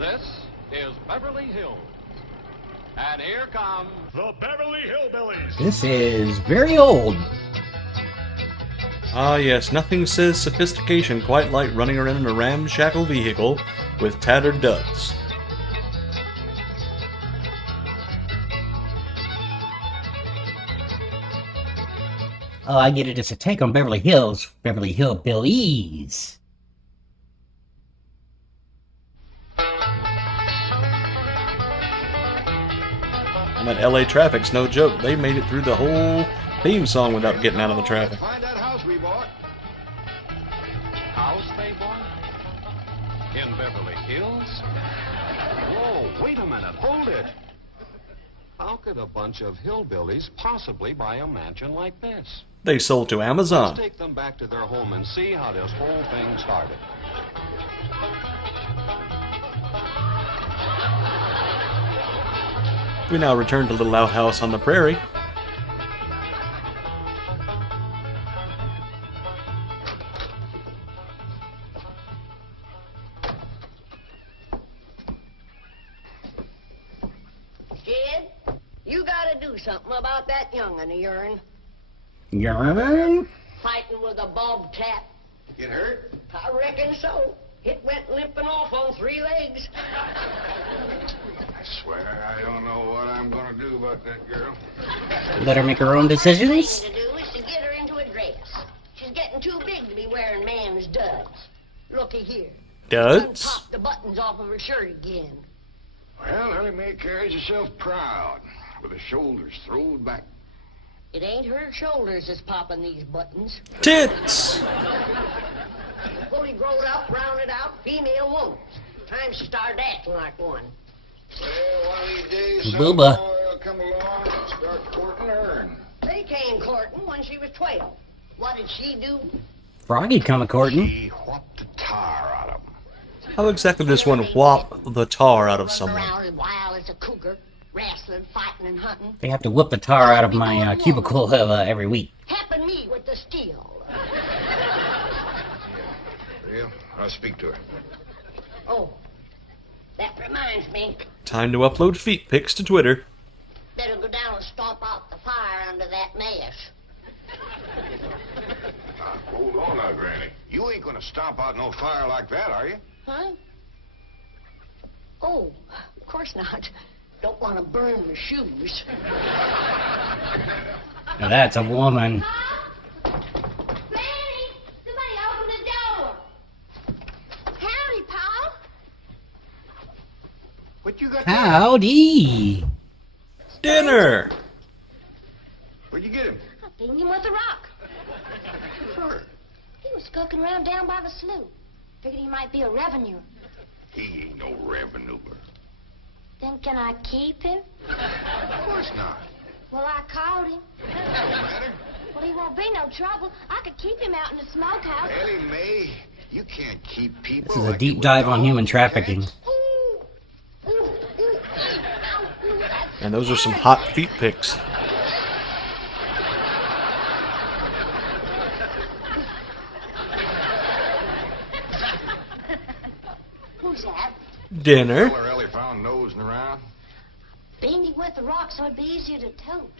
This is Beverly Hills. And here come the Beverly Hillbillies. This is very old. Ah yes, nothing says sophistication quite like running around in a ramshackle vehicle with tattered duds. Oh, I get it. It's a take on Beverly Hills. Beverly Hillbillies. And that LA traffic's no joke. They made it through the whole theme song without getting out of the traffic. Find that house we bought. House they bought? In Beverly Hills? Whoa, wait a minute, hold it. How could a bunch of hillbillies possibly buy a mansion like this? They sold to Amazon. Let's take them back to their home and see how this whole thing started. We now return to Little Outhouse on the Prairie. Jed, you gotta do something about that young'un of yourn. Yarn? Fighting with a bobcat. Get hurt? I reckon so. It went limping off on 3 legs. I swear I don't know what I'm gonna do about that girl. Let her make her own The decisions? thing to do is to get her into a dress. She's getting too big to be wearing man's duds. Looky here. Duds? Pop the buttons off of her shirt again. Well, Ellie Mae carries herself proud, with her shoulders thrown back. It ain't her shoulders that's popping these buttons. Tits! Fully growed up, rounded out, female woman. Time she started acting like one. Well, one of these days, some Booba. boy will come along and start courting her. They came courting when she was 12. What did she do? Froggy come a courting. He whopped the tar out of him. How exactly does one whop the tar out of Running someone? around as wild as a cougar, wrestling, fighting, and hunting. They have to whip the tar out of my cubicle every week. Happened me with the steel. Real? I'll speak to her. Oh, that reminds me. Time to upload feet pics to Twitter. Better go down and stomp out the fire under that mess. Hold on now, Granny. You ain't gonna stomp out no fire like that, are you? Huh? Oh, of course not. Don't want to burn my shoes. Now that's a woman. Granny, somebody open the door. Howdy, Paul. What you got? Howdy. Dinner! Where'd you get him? I beat him with a rock. Sure. He was skulking around down by the slough. Figured he might be a revenue. He ain't no revenue. Then can I keep him? Of course not. Well, I caught him. Don't matter. Well, he won't be no trouble. I could keep him out in the smokehouse. Ellie Mae, you can't keep people. This is a like you deep would dive on dogs. human trafficking. And those are some hot feet pics. Who's that? Dinner? Where Ellie found nosing around. Beamed him with the rock so it'd be easier to tote.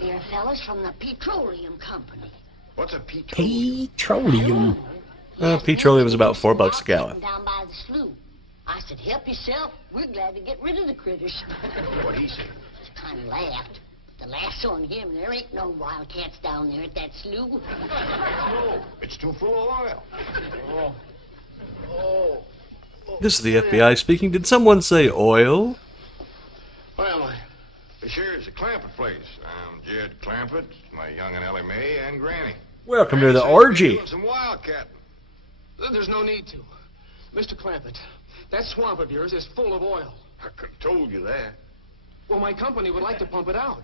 Here, fellas, from the petroleum company. What's a petroleum? Petroleum. Petroleum was about $4 a gallon. Down by the slough. I said, help yourself. We're glad to get rid of the critters. What'd he say? Just kind of laughed. The last on him, there ain't no wildcats down there at that slough. No, it's too full of oil. This is the FBI speaking. Did someone say oil? Well, sure, it's a Clampett place. I'm Jed Clampett, my young and Ellie Mae, and Granny. Welcome to the orgy. Doing some wildcat. There's no need to. Mr. Clampett, that swamp of yours is full of oil. I could have told you that. Well, my company would like to pump it out.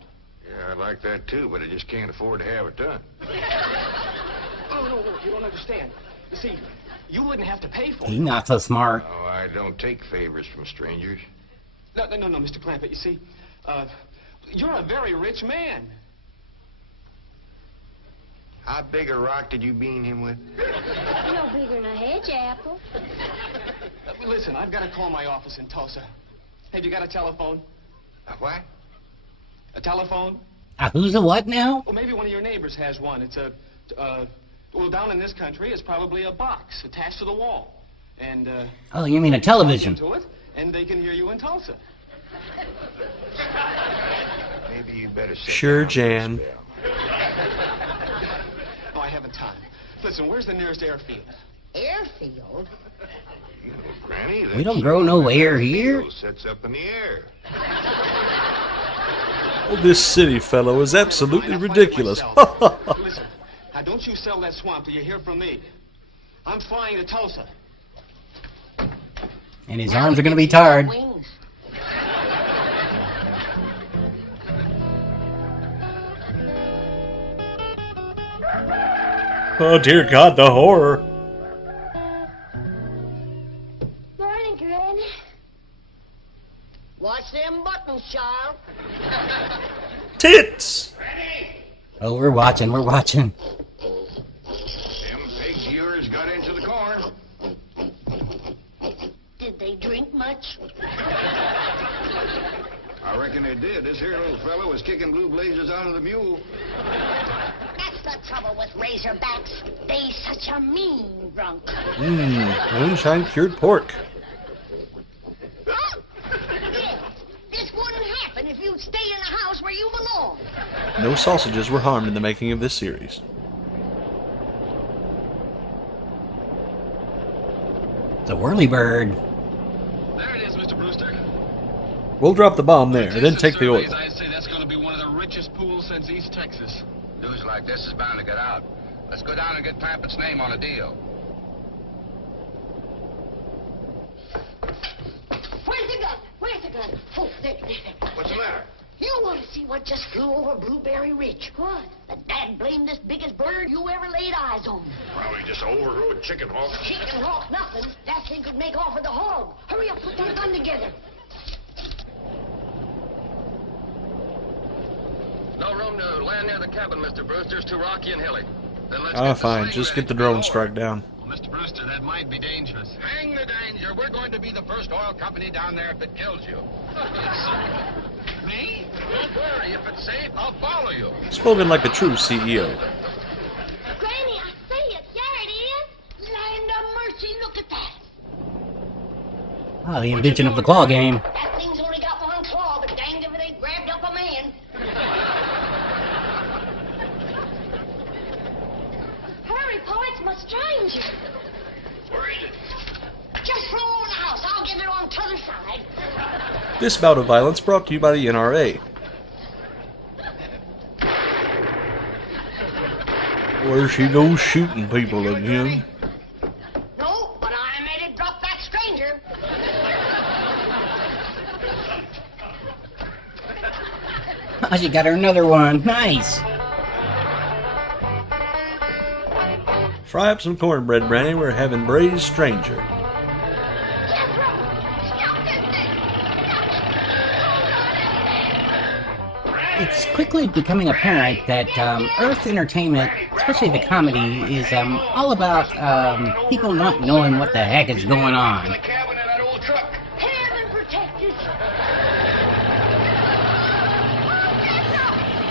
Yeah, I'd like that too, but I just can't afford to have it done. Oh, no, you don't understand. You see, you wouldn't have to pay for He's it. not so smart. Oh, I don't take favors from strangers. No, Mr. Clampett, you see, you're a very rich man. How big a rock did you bean him with? No bigger than a hedge apple. Listen, Listen, I've got to call my office in Tulsa. Have you got a telephone? A what? A telephone? Who's a what now? Well, maybe one of your neighbors has one. It's well, down in this country, it's probably a box attached to the wall. And, Oh, you mean a television? into it, and they can hear you in Tulsa. Maybe you better sit Sure, down Jan. for a spell. Oh, I haven't time. Listen, where's the nearest airfield? Airfield? You know, Granny, We don't grow no air here. Sets up in the air. Oh, this city fellow is absolutely Fine, I'll find it ridiculous. myself. Listen, now don't you sell that swamp till you hear from me. I'm flying to Tulsa. And his arms are gonna be tired. Wings. Oh, dear God, the horror. Morning, Granny. Watch them buttons, child. Tits! Oh, we're watching, we're watching. Them pigs of yours got into the corn. Did they drink much? I reckon they did. This here little fella was kicking blue blazes out of the mule. That's the trouble with razorbacks. They such a mean drunk. Moonshine cured pork. Yeah, this wouldn't happen if you'd stay in the house where you belong. No sausages were harmed in the making of this series. The whirlybird. There it is, Mr. Brewster. We'll drop the bomb there, then take the oil. I'd say that's going to be one of the richest pools since East Texas. News like this is bound to get out. Let's go down and get Clampet's name on a deal. Where's the gun? Where's the gun? Oh, there. What's the matter? You want to see what just flew over Blueberry Ridge? What? The dad-blamed biggest bird you ever laid eyes on. Probably just an overgrown chicken hawk. Chicken hawk, nothing. That thing could make off with a hog. Hurry up, put that gun together. No room to land near the cabin, Mr. Brewster. It's too rocky and hilly. Then let's Ah, fine, just get the drone struck down. Well, Mr. Brewster, that might be dangerous. Hang the danger. We're going to be the first oil company down there if it kills you. Me? Don't worry. If it's safe, I'll follow you. Spoken like a true CEO. Granny, I see it. There it is. Land of mercy, look at that. Ah, the invention of the claw game. That thing's only got one claw, but danged if it ain't grabbed up a man. Hurry, Paul, it's my stranger. Where is it? Just throw over the house. I'll get it on the other side. This bout of violence brought to you by the NRA. Where she goes shooting people again. No, but I made it drop that stranger. Ah, she got her another one. Nice. Fry up some cornbread, Brandy. We're having braised stranger. Jethro, stop this thing. It's quickly becoming apparent that Earth entertainment, especially the comedy, is all about people not knowing what the heck is going on. The cabin in that old truck. Heaven protect us.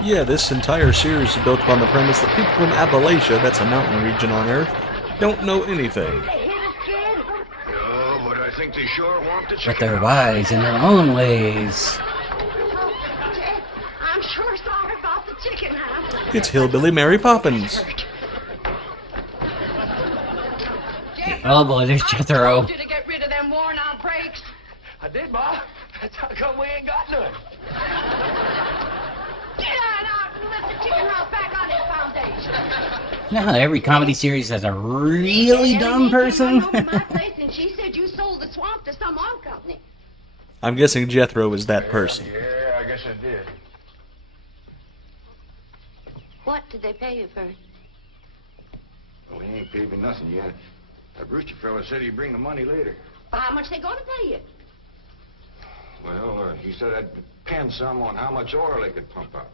Yeah, this entire series is built upon the premise that people from Appalachia, that's a mountain region on Earth, don't know anything. Oh, but I think they sure want the chicken. But they're wise in their own ways. I'm sure sorry about the chicken house. It's Hillbilly Mary Poppins. Oh boy, there's Jethro. To get rid of them worn-out brakes. I did, Bob. That's how come we ain't got none. Get on out and let the chicken house back on its foundation. You know how every comedy series has a really dumb person? My place, and she said you sold the swamp to some oil company. I'm guessing Jethro is that person. Yeah, I guess I did. What did they pay you for it? Well, he ain't paid me nothing yet. That Brewster fella said he'd bring the money later. How much they gonna pay you? Well, he said I'd depend some on how much oil they could pump out.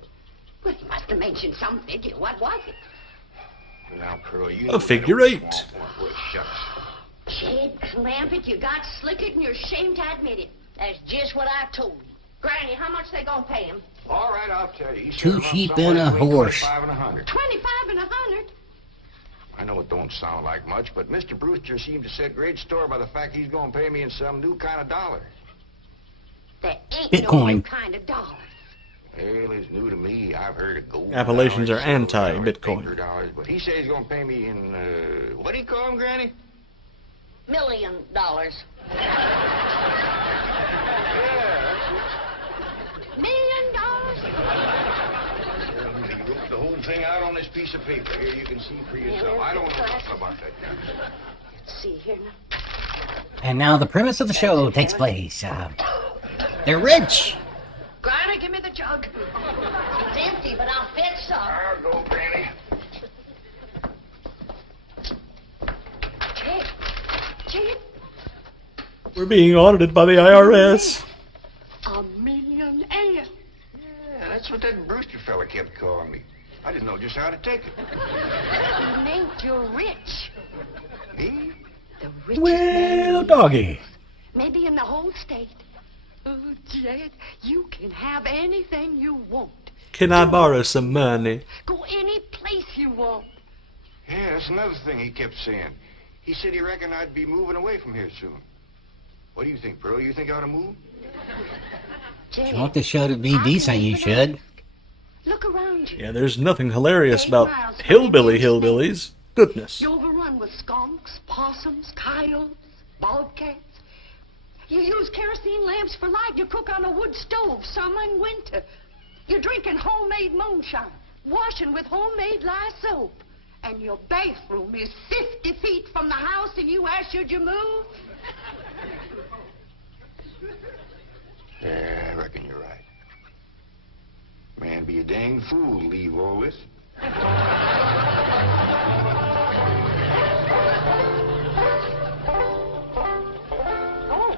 Well, he must have mentioned some figure. What was it? Now, Pearl, you A figure eight. Shucks. Jed Lamp it, you got slick it, and you're ashamed to admit it. That's just what I told you. Granny, how much they gonna pay him? All right, I'll tell you. Two sheep and a horse. 25 and 100. 25 and 100? I know it don't sound like much, but Mr. Brewster seemed to set great store by the fact he's going to pay me in some new kind of dollar. That ain't Bitcoin. no new kind of dollar. Well, it's new to me. I've heard of gold. Appalachians dollars, are silver anti-Bitcoin. dollars, paper dollars, but he says he's going to pay me in, what do you call them, Granny? $1 million. Yeah, $1 million? he wrote the whole thing out on this piece of paper. Here, you can see for yourself. I don't know nothing about that guy. Let's see here now. And now the premise of the show takes place. They're rich. Granny, give me the jug. It's empty, but I'll fetch some. I'll go, Granny. Jed, We're being audited by the IRS. $1 millionaire. Yeah, that's what that Brewster fella kept calling me. I didn't know just how to take it. He meant you're rich. Me? The richest man Well, doggy. maybe in the whole state. Oh, Jed, you can have anything you want. Can I borrow some money? Go any place you want. Yeah, that's another thing he kept saying. He said he reckoned I'd be moving away from here soon. What do you think, Pearl? You think I ought to move? If you want the show to be decent, you should. Look around you. Yeah, there's nothing hilarious about hillbillies. Goodness. You're overrun with skunks, possums, coyotes, bobcats. You use kerosene lamps for light. You cook on a wood stove, summer and winter. You're drinking homemade moonshine, washing with homemade lye soap. And your bathroom is 50 feet from the house, and you ask, should you move? Yeah, I reckon you're right. Man, be a dang fool to leave all this. Oh,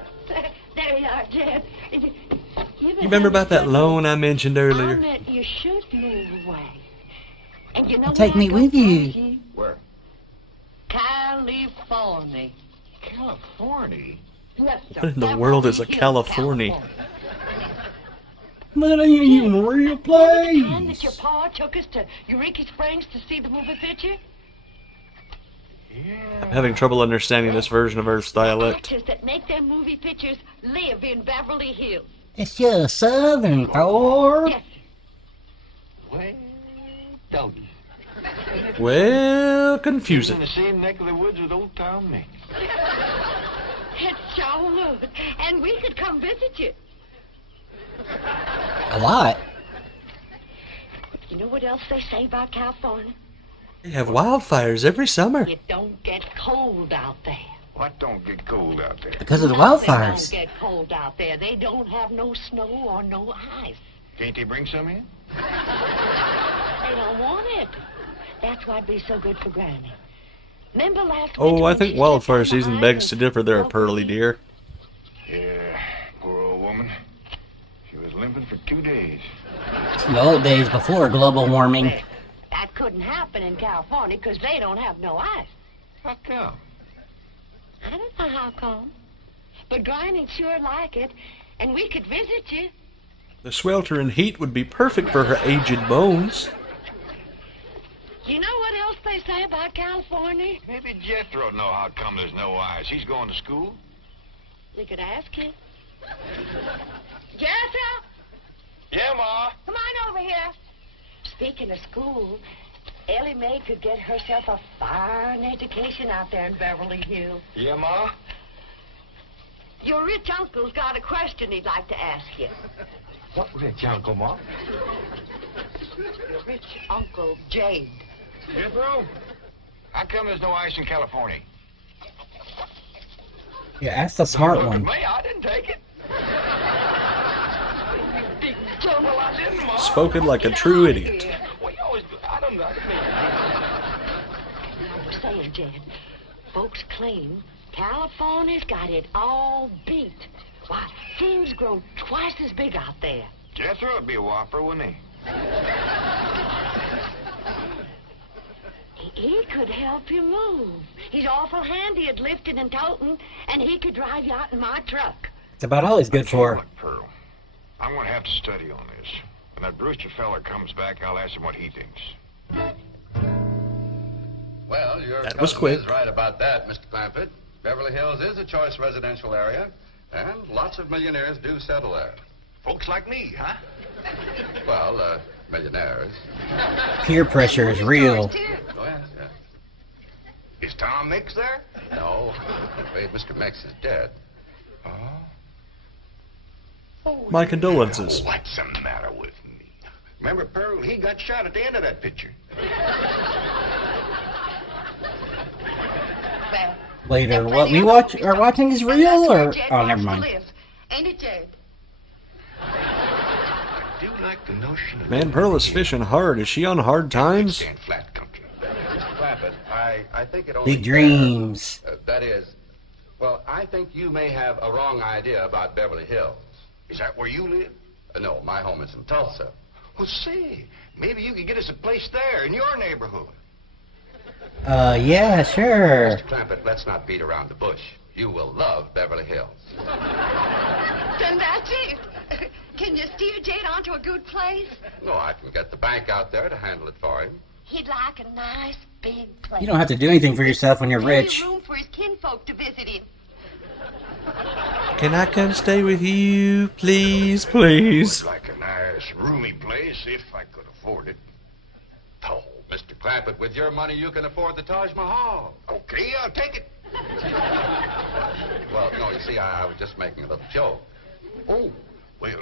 there you are, Jed. You remember about that loan I mentioned I earlier? meant you should move away. And you know Take where me I with go you. for Where? California. California? Yes, sir. What in the world is a Beverly Hills, California? That ain't even a real Remember the time that place. your pa took us to Eureka Springs to see the movie picture? I'm having trouble understanding this version of Earth's dialect. Actors that make their movie pictures live in Beverly Hills. It's just southern, Thor. Yes, Well, doggy. Well, In confusing. the same neck of the woods with old Tom Mink. it sure would. And we could come visit you. A lot. You know what else they say about California? They have wildfires every summer. It don't get cold out there. What don't get cold out there? Because of the Nothing wildfires. don't get cold out there. They don't have no snow or no ice. Can't they bring some in? They don't want it. That's why it'd be so good for Granny. Remember last Oh, winter I when think she stepped wildfire on the season ice begs to and differ there, broke her pearly leg? dear. Yeah, poor old woman. She was limping for 2 days. It's the old days before global warming. That couldn't happen in California because they don't have no ice. How come? I don't know how come. But Granny'd sure like it, and we could visit you. The swelter and heat would be perfect for her aged bones. You know what else they say about California? Maybe Jethro know how come there's no ice. He's going to school. We could ask him. Jethro, Yeah, Ma. come on over here. Speaking of school, Ellie Mae could get herself a fine education out there in Beverly Hills. Yeah, Ma? Your rich uncle's got a question he'd like to ask you. What rich uncle, Ma? Your rich Uncle Jade. Jethro? How come there's no ice in California? Yeah, that's the smart Look at one. me, I didn't take it. Big jungle, I didn't, Ma. Spoken like a true idiot. Well, you always... I don't know. I was saying, Jed, folks claim California's got it all beat. Why, things grow twice as big out there. Jethro would be a whopper, wouldn't he? He could help you move. He's awful handy at lifting and toting, and he could drive you out in my truck. It's about all he's good for. Look, Pearl, I'm going to have to study on this. When that Brewster fella comes back, I'll ask him what he thinks. Well, your That was cousin quick. is right about that, Mr. Clampett. Beverly Hills is a choice residential area, and lots of millionaires do settle there. Folks like me, huh? Well, millionaires. Peer pressure is real. Oh, yes, yes. Is Tom Mix there? No, I'm afraid Mr. Mex is dead. My condolences. What's the matter with me? Remember, Pearl, he got shot at the end of that picture. Well, Later, what we are watching is real, or oh, never mind. Ain't it, Jed? I do like the notion of... Man, Pearl is fishing hard. Is she on hard times? Stand flat country. Mr. Clampett, I think it only... Big dreams. That is, well, I think you may have a wrong idea about Beverly Hills. Is that where you live? No, my home is in Tulsa. Well, say, maybe you could get us a place there in your neighborhood. Yeah, sure. Mr. Clampett, let's not beat around the bush. You will love Beverly Hills. Then that's it. Can you steer Jed onto a good place? No, I can get the bank out there to handle it for him. He'd like a nice big place. You don't have to do anything for yourself when you're Plenty of rich. room for his kinfolk to visit him. Can I come stay with you, please, please? Would like a nice, roomy place if I could afford it. Oh, Mr. Clampett, with your money, you can afford the Taj Mahal. Okay, I'll take it. Well, no, you see, I was just making a little joke. Oh, well,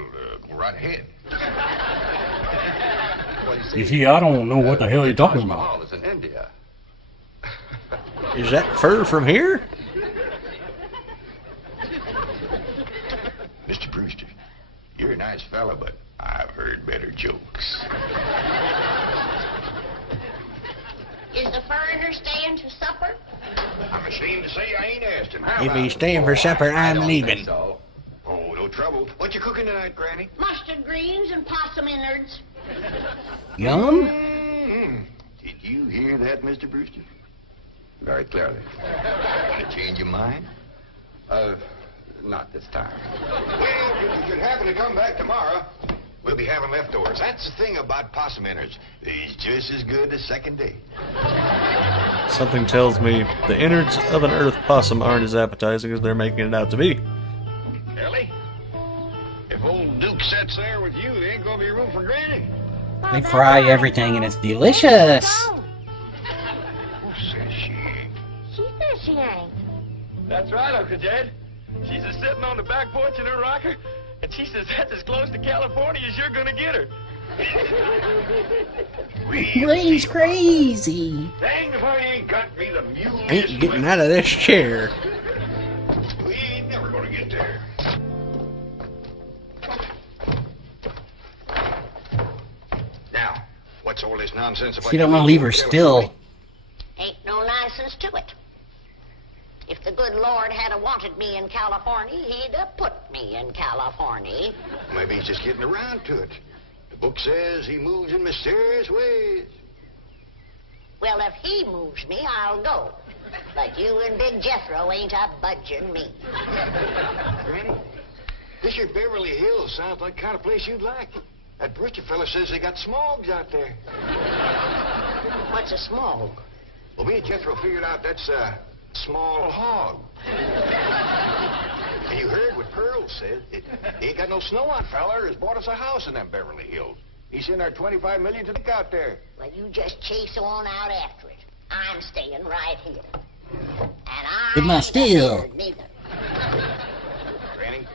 go right ahead. Well, You see, I don't know what the hell you're talking Taj about. Mahal is in India. Is that fur from here? Mr. Brewster, you're a nice fella, but I've heard better jokes. Is the foreigner staying to supper? I'm ashamed to say I ain't asked him. If he's staying for supper, I I'm don't leaving. think so. Oh, no trouble. What you cooking tonight, Granny? Mustard greens and possum innards. Yum? Mm-hmm. Did you hear that, Mr. Brewster? Very clearly. Want to change your mind? Not this time. Well, if you should happen to come back tomorrow, we'll be having leftovers. That's the thing about possum innards. They's just as good the second day. Something tells me the innards of an earth possum aren't as appetizing as they're making it out to be. Ellie, if old Duke sits there with you, there ain't gonna be room for Granny. They fry everything and it's delicious. Who says she ain't? She says she ain't. That's right, Uncle Jed. She's just sitting on the back porch in her rocker, and she says that's as close to California as you're gonna get her. Ray's crazy. Dang if I ain't got me the mule. Ain't getting out of this chair. We ain't never gonna get there. Now, what's all this nonsense about... You don't want to leave her still. Ain't no license to it. If the good Lord had wanted me in California, he'd have put me in California. Maybe he's just getting around to it. The book says he moves in mysterious ways. Well, if he moves me, I'll go. But you and Big Jethro ain't a budging me. Granny, this here Beverly Hills sounds like the kind of place you'd like. That Brewster fella says they got smogs out there. What's a smog? Well, me and Jethro figured out that's a small hog. And you heard what Pearl said. He ain't got no snow on, feller. Has bought us a house in them Beverly Hills. He's in our $25 million to look out there. Well, you just chase on out after it. I'm staying right here. And I It must still. ain't neither. Granny,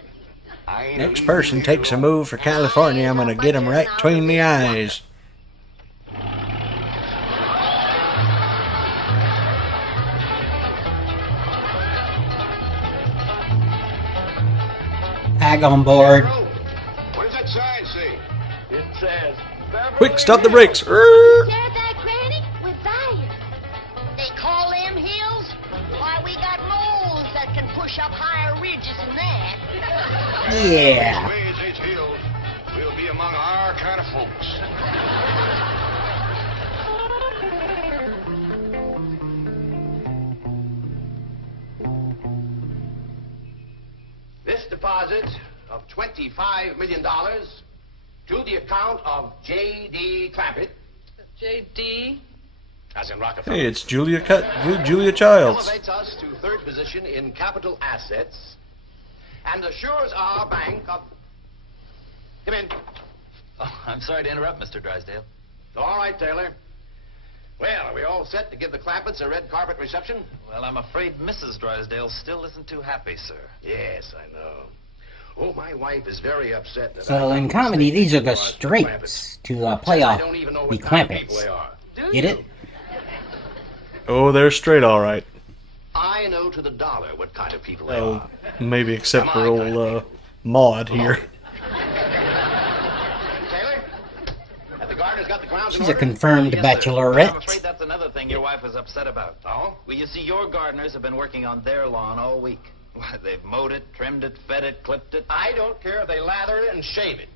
I ain't Next person takes a move for California, I'm gonna get him right between the eyes. Hag on board. What does that sign say? It says, Quick, stop the brakes. Hear that, Granny? We're there. They call them hills? Why, we got moles that can push up higher ridges than that. Yeah. Way as it's hills, we'll be among our kind of folks. deposit of $25 million to the account of J.D. Clampett. J.D.? As in Rockefeller. Hey, it's Julia Childs. Elevates us to third position in capital assets and assures our bank of... Come in. Oh, I'm sorry to interrupt, Mr. Drysdale. All right, Taylor. Well, are we all set to give the Clampetts a red carpet reception? Well, I'm afraid Mrs. Drysdale still isn't too happy, sir. Yes, I know. Oh, my wife is very upset. That So in comedy, these are the straights to play off the Clampetts. Get it? Oh, they're straight, all right. I know to the dollar what kind of people they Oh, are. maybe except for old Maud here. Taylor, have the gardeners got the grounds in She's a order? confirmed Yes, sir. I'm bachelorette. afraid that's another thing your wife is upset about. Oh? Well, you see, your gardeners have been working on their lawn all week. Why, they've mowed it, trimmed it, fed it, clipped it. I don't care if they lather it and shave it.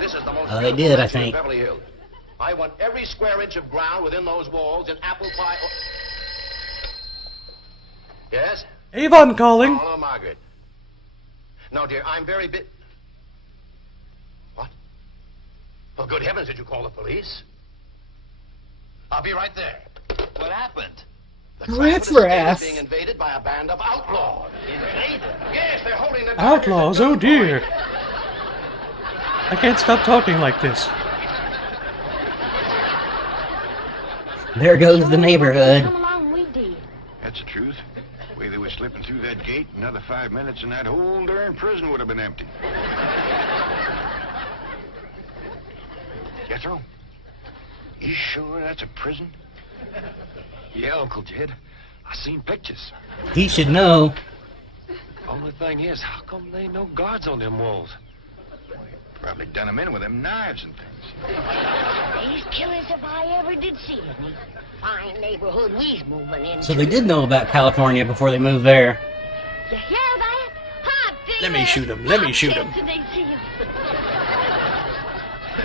This is the most They beautiful did, I mansion in think. Beverly Hills. I want every square inch of ground within those walls in apple pie. Yes? Avon calling. Hello, Margaret. No, dear, I'm very What? Oh, good heavens, did you call the police? I'll be right there. What happened? The Clampett estate Riff-raff. is being invaded by a band of outlaws. Invaded? Yes, they're holding the Outlaws, oh dear. I can't stop talking like this. There goes the neighborhood. Come along, weekday. That's the truth. The way they were slipping through that gate, another 5 minutes and that whole darn prison would have been empty. Jethro, you sure that's a prison? Yeah, Uncle Jed. I seen pictures. He should know. Only thing is, how come there ain't no guards on them walls? Probably done them in with them knives and things. These killers if I ever did see any. Fine neighborhood we's moving in. So they did know about California before they moved there. You hear that? Hot Let me shoot him. Let me shoot him. They see him.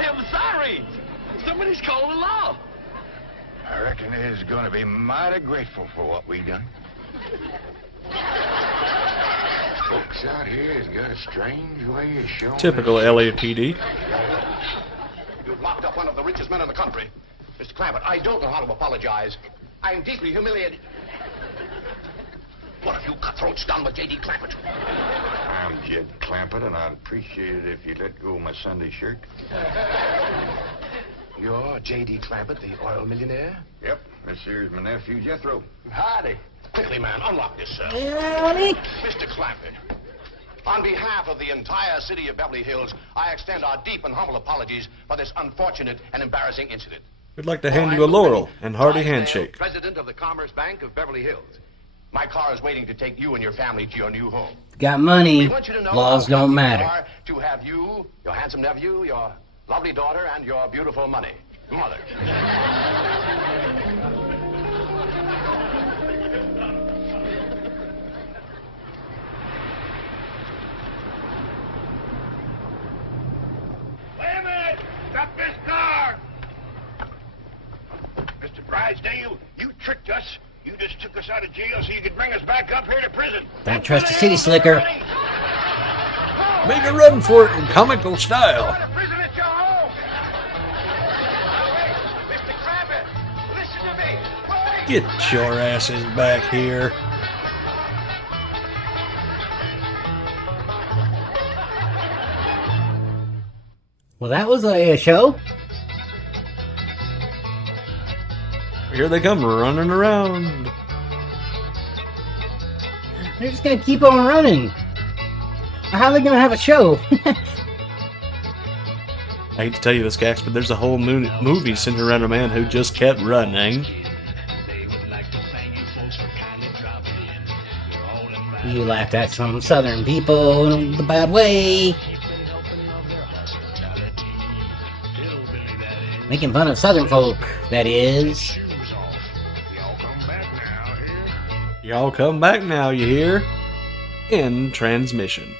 I'm sorry. Somebody's calling the law. I reckon they's gonna be mighty grateful for what we done. Folks out here has got a strange way of showing... Typical LAPD. You've locked up one of the richest men in the country. Mr. Clampett, I don't know how to apologize. I'm deeply humiliated. What have you cutthroats done with J.D. Clampett? I'm Jed Clampett, and I'd appreciate it if you let go of my Sunday shirt. You're J.D. Clampett, the oil millionaire? Yep, this here's my nephew, Jethro. Howdy. Quickly, man, unlock this cell. Mr. Clampett, on behalf of the entire city of Beverly Hills, I extend our deep and humble apologies for this unfortunate and embarrassing incident. We'd like to hand you a laurel and hearty handshake. President of the Commerce Bank of Beverly Hills. My car is waiting to take you and your family to your new home. Got money. We want you to know Laws how don't happy we matter. are to have you, your handsome nephew, your lovely daughter, and your beautiful money. Mother. Wait a minute! Stop this car! Mr. Drysdale, you tricked us. You just took us out of jail so you could bring us back up here to prison. Don't trust the city slicker. Make a run for it in comical style. Prison at your home. Mr. Clampett, listen to me. Wait. Get your asses back here. Well, that was a show. Here they come running around. They're just gonna keep on running. How are they gonna have a show? I hate to tell you this, Gax, but there's a whole movie centered around a man who just kept running. You laughed at some southern people in the bad way. Making fun of southern folk, that is. Y'all come back now, you hear? In transmission.